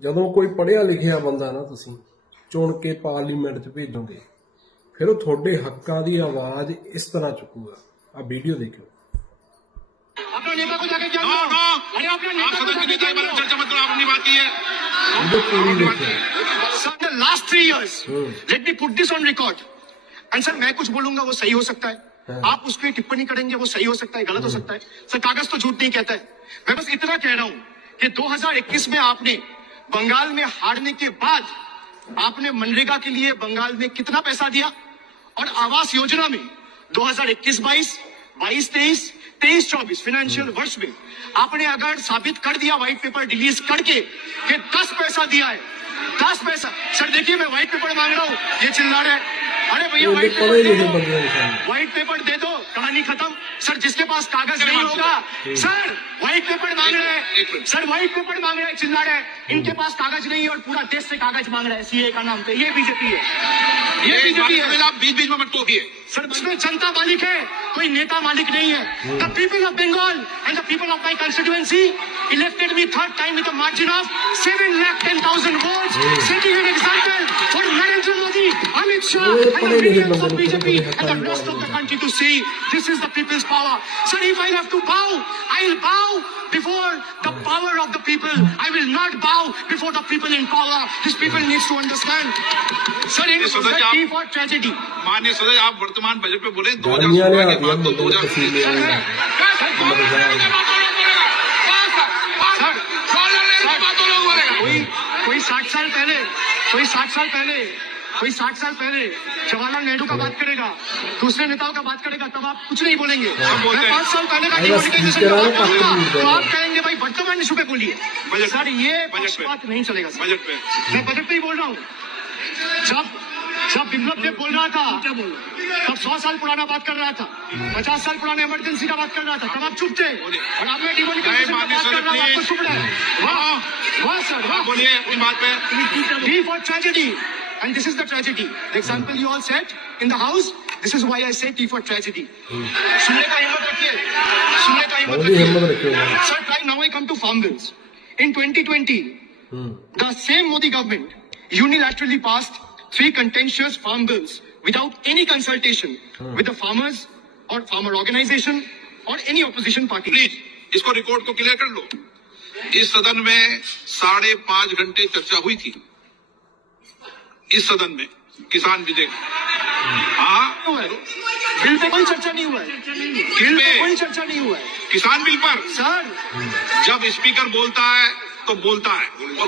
ਜਦੋਂ ਕੋਈ ਪੜ੍ਹਿਆ ਲਿਖਿਆ ਬੰਦਾ ਨਾ ਤੁਸੀਂ ਚੁਣ ਕੇ ਪਾਰਲੀਮੈਂਟ 'ਚ ਭੇਜੋਗੇ, ਫਿਰ ਉਹ ਤੁਹਾਡੇ ਹੱਕਾਂ ਦੀ ਆਵਾਜ਼ ਇਸ ਤਰ੍ਹਾਂ ਚੁੱਕੂਗਾ। ਆ ਵੀਡੀਓ ਦੇਖਿਓ। अपने नेता को जाके क्या अरे अपने नेता को जाके चर्चा मत करो, आपने बात की है। Sir, the last 3 years, let me put this on record. And sir, मैं कुछ बोलूंगा वो सही हो सकता है, आप उस पर टिप्पणी करेंगे वो सही हो सकता है, गलत हो सकता है। सर, कागज तो झूठ नहीं कहता है। मैं बस इतना कह रहा हूं कि 2021 में आपने बंगाल में हारने के बाद आपने मनरेगा के लिए बंगाल में कितना पैसा दिया, और आवास योजना में 2021-22, 22-23, 23-24 फाइनेंशियल वर्ष में आपने अगर साबित कर दिया व्हाइट पेपर रिलीज करके कि 10 पैसा दिया है, 10 पैसा। सर देखिए, मैं व्हाइट पेपर मांग रहा हूँ, ये चिल्ला रहे हैं। अरे भैया व्हाइट पेपर दे दो, कहानी खत्म। सर जिसके पास कागज नहीं होगा, सर व्हाइट पेपर मांग रहे हैं, सर व्हाइट पेपर मांग रहे हैं, चिल्ला रहे हैं। इनके पास कागज नहीं है और पूरा देश से कागज मांग रहा है सीए का नाम पे। ये बीजेपी है, ये बीजेपी है। आप बीच बीच में मत टोकिए सर, उसमें जनता मालिक है, कोई नेता मालिक नहीं है। The people of Bengal and the people of my constituency elected me 3rd time with a margin of 7,10,000 votes, setting an example for Narendra Modi, Amit Shah, and the millions of BJP and the rest of the country to see this is the people's power. Sir, if I have to bow, I will bow before the power of the people. I will not bow before the people in power. These people needs to understand. Sir, in society for tragedy. माननीय सदस्य, आप वर्तमान budget पे बोले 2016 के बाद तो कोई 60 साल पहले जवाहरलाल नेहरू का बात करेगा, दूसरे नेताओं का बात करेगा, तब आप कुछ नहीं बोलेंगे। 5 साल पहले का डिमोनेटाइजेशन का बात करूंगा तो आप कहेंगे भाई वर्तमान इशू पे बोलिए। सर ये बात नहीं चलेगा। बजट पे मैं बजट पे ही बोल रहा हूँ। जब बिप्लब देव बोल रहा था तब 100 साल पुराना बात कर रहा था, 50 साल पुराने इमरजेंसी का बात कर रहा था, तब आप चुप थे। और आप डिमोनेटाइजेशन का बात कर रहा हूँ, आपको चुप रहा है। वाह सर, वाह। बोलिए अपनी बात पे। D for tragedy, and this is the tragedy. The example you all said in the house, this is why I say T for tragedy. सुनने का हिम्मत रखिए, सुनने का हिम्मत रखिए। Sir, right now I come to farm bills. In 2020, the same Modi government unilaterally passed 3 contentious farm bills without any consultation with the farmers or farmer organization or any opposition party. Please इसको record को clear कर लो। इस सदन में 5.5 घंटे चर्चा हुई थी, इस सदन में किसान विधेयक। हाँ, बिल पे कोई चर्चा नहीं हुआ है, बिल पे कोई चर्चा नहीं हुआ है। किसान बिल पर सर जब स्पीकर बोलता है तो बोलता है, और